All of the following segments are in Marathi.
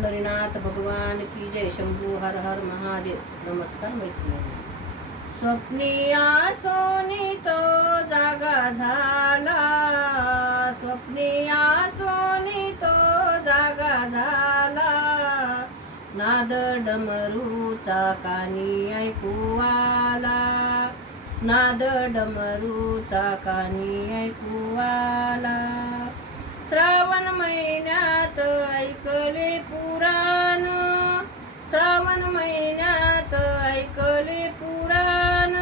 पंढरीनाथ भगवान की जय. शंभू हर हर महादेव. नमस्कार मैत्रिणी. स्वप्निया सोनी तो जागा झाला, स्वप्निया सोनी तो जागा झाला. नाद डमरूचा कानी ऐकू आला, नाद डमरूचा कानी ऐकू आला. श्रावण महिन्यात ऐकले पुराण, श्रावण महिन्यात ऐकले पुराण.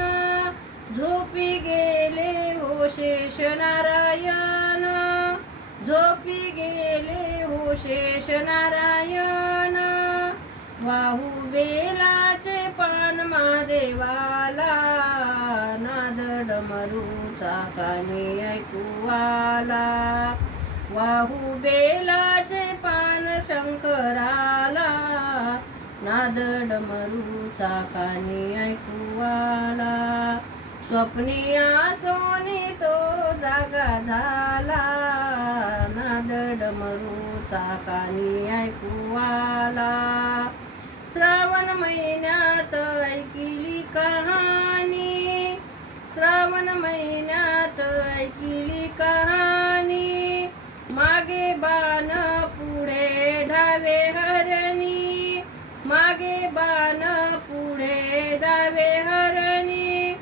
झोपी गेले हो शेष नारायण, झोपी गेले हो शेष नारायण. वाहू बेलाचे पान महादेवाला, नाद डमरूचा कानी ऐकू आला. वाहू बेलाचे पान शंकराला, नाद डमरूचा कानी ऐकू आला. स्वप्निया सोनी तो जागा झाला, नाद डमरूचा कानी ऐकू आला. श्रावण महिन्यात ऐकिली कहाणी, श्रावण महिन्यात ऐकिली कहाणी. मागे बाण पुढे धावे हरणी, मागे बाण पुढे धावे हरणी.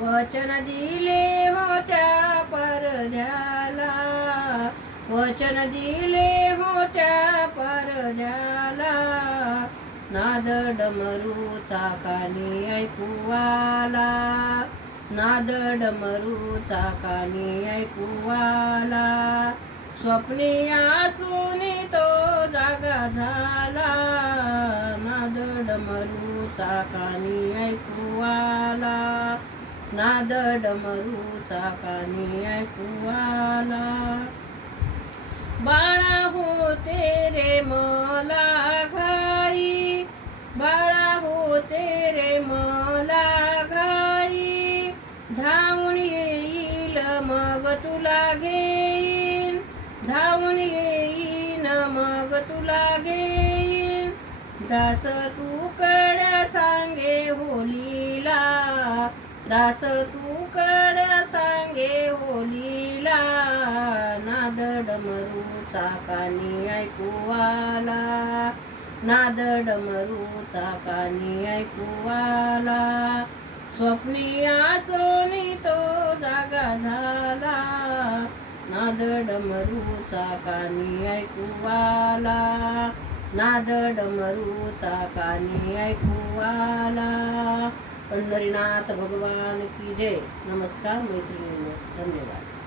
वचन दिले होत्या परद्याला, वचन दिले होत्या परद्याला. नाद डमरूचा कानी ऐकू आला, नाद डमरूचा कानी ऐकू आला. स्वप्निया सोनी तो जागा झाला, नाद डमरूचा कानी ऐकू आला, नाद डमरूचा कानी ऐकू आला. बाळा होते रे मला घाई, बाळा होते रे मला घाई. धावून येईल मग तुला घेईन, धावून येईन मग तुला घेईन. दास तू कड्या सांगे होलीला, दास तू कड्या सांगे होलीला. नाद डमरूचा कानी ऐकू आला, नाद डमरूचा कानी ऐकू आला. स्वप्निया सोनी तो जागा झाला, नाद डमरूचा कानी ऐकू आला, नाद डमरूचा कानी ऐकू आला. पंढरीनाथ भगवान की जय. नमस्कार मैत्रिणींनो. धन्यवाद.